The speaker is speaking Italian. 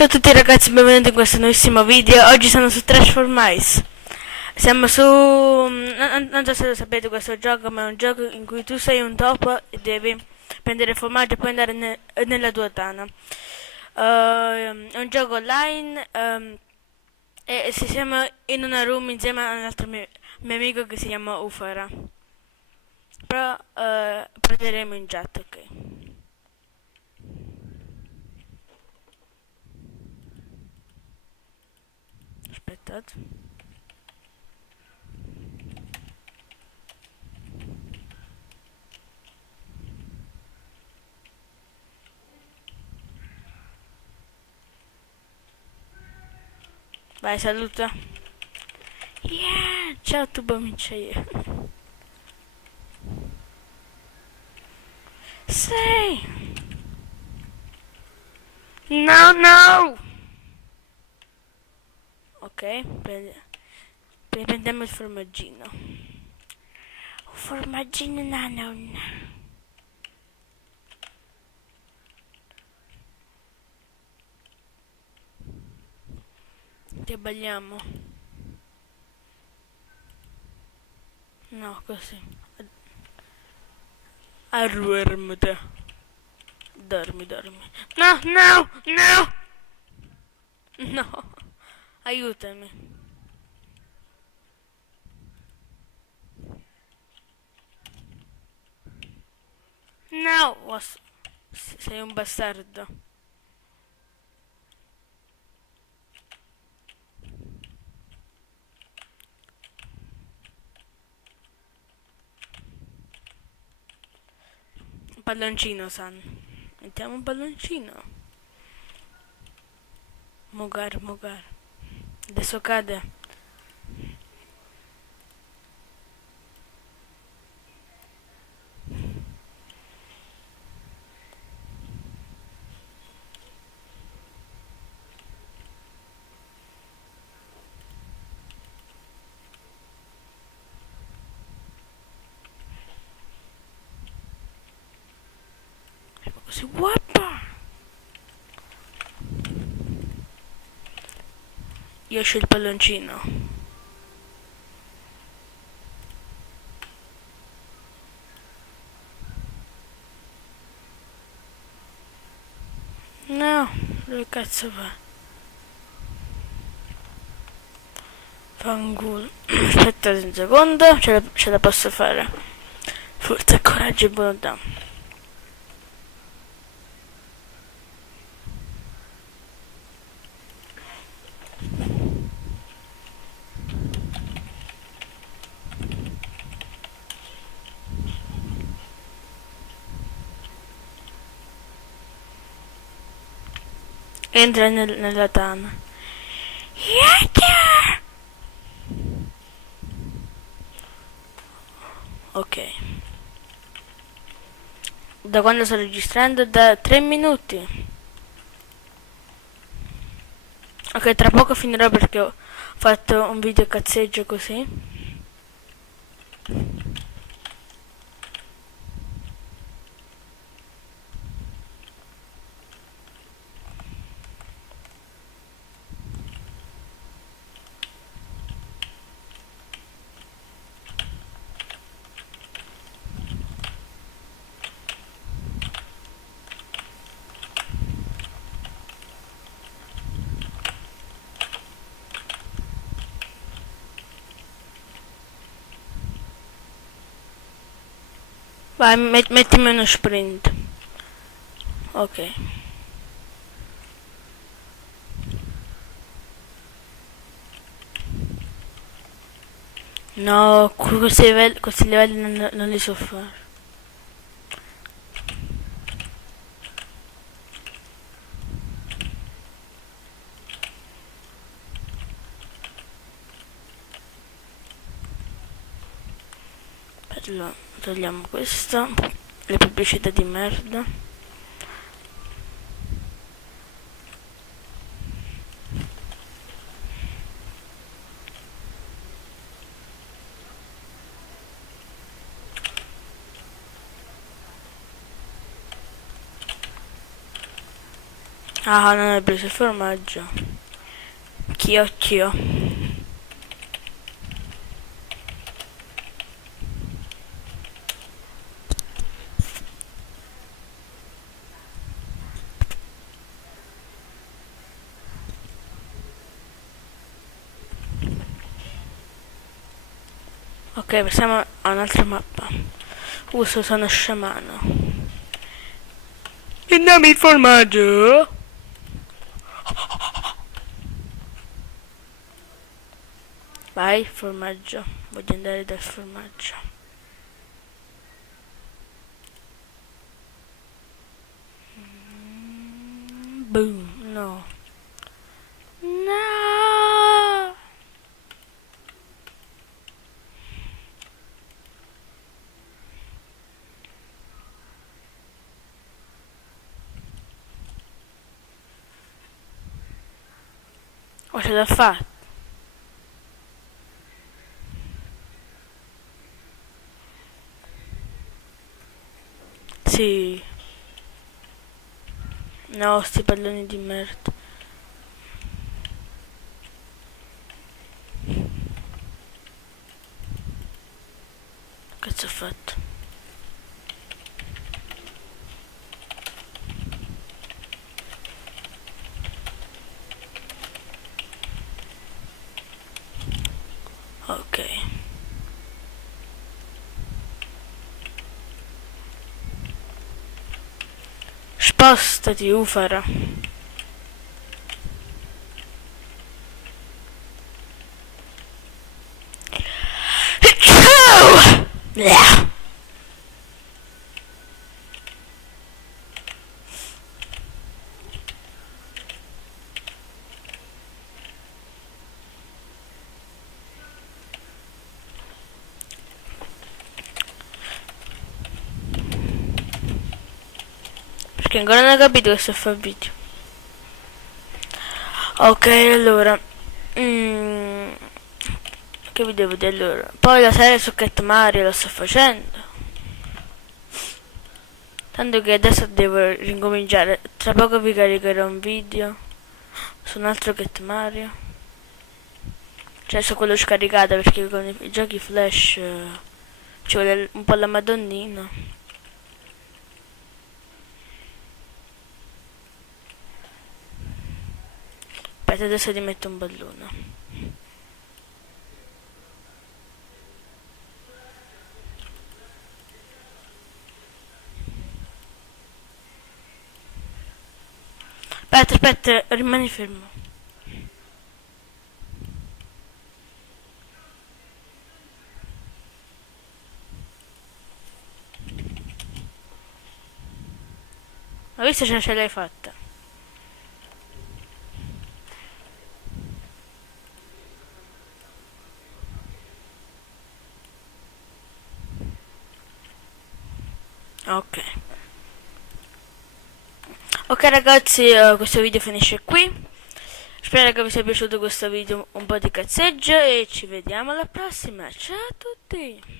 Ciao a tutti ragazzi, benvenuti in questo nuovissimo video. Oggi sono su Trash for Mice. Siamo su... non so se lo sapete questo gioco, ma è un gioco in cui tu sei un topo e devi prendere formaggio e poi andare nella tua tana. È un gioco online e siamo in una room insieme a un altro mio amico che si chiama Ufara. Però parleremo in chat, ok? Aspettate. Vai, saluta. Yeah! Ciao tu io. Sei! No, no! Ok, prendiamo il formaggino. Un formaggino da nonna. Che balliamo? No, così. Arruermete. Dormi, dormi. No, no, no! No, aiutami. No, sei un bastardo. Un palloncino, San. Mettiamo un palloncino. Mogar, mogar. Adesso cade. Così guappa. Io esce il palloncino. No, dove cazzo va? Fangul. Aspetta un secondo, ce la posso fare. Forza, coraggio e volontà. Entra nella tana. Yatta! Ok. Da quando sto registrando? Da 3 minuti. Ok, tra poco finirò perché ho fatto un video cazzeggio così. Vai, mettimi uno sprint. Ok. No, questi livelli non li so fare. Allora, togliamo questo. Le pubblicità di merda. Ah, non hai preso il formaggio. Chio. Ok, passiamo a un'altra mappa. Sono sciamano. E dammi il formaggio. Vai, formaggio. Voglio andare dal formaggio. Boom, no. No! Oh, ce l'ho fatta. Sì. No, sti palloni di merda. Cazzo ho fatto? Ok. Spostati, ufara. Bleh. Perché ancora non ho capito che sto a fare video. Ok, allora. Che vi devo dire allora? Poi la serie su Cat Mario la sto facendo. Tanto che adesso devo ricominciare. Tra poco vi caricherò un video su un altro Cat Mario. Cioè su quello scaricato perché con i giochi flash ci vuole un po' la madonnina. Aspetta, adesso ti metto un pallone. Aspetta, rimani fermo. Ho visto ce l'hai fatta. Ok. Ok ragazzi, questo video finisce qui. Spero che vi sia piaciuto questo video un po' di cazzeggio e ci vediamo alla prossima. Ciao a tutti!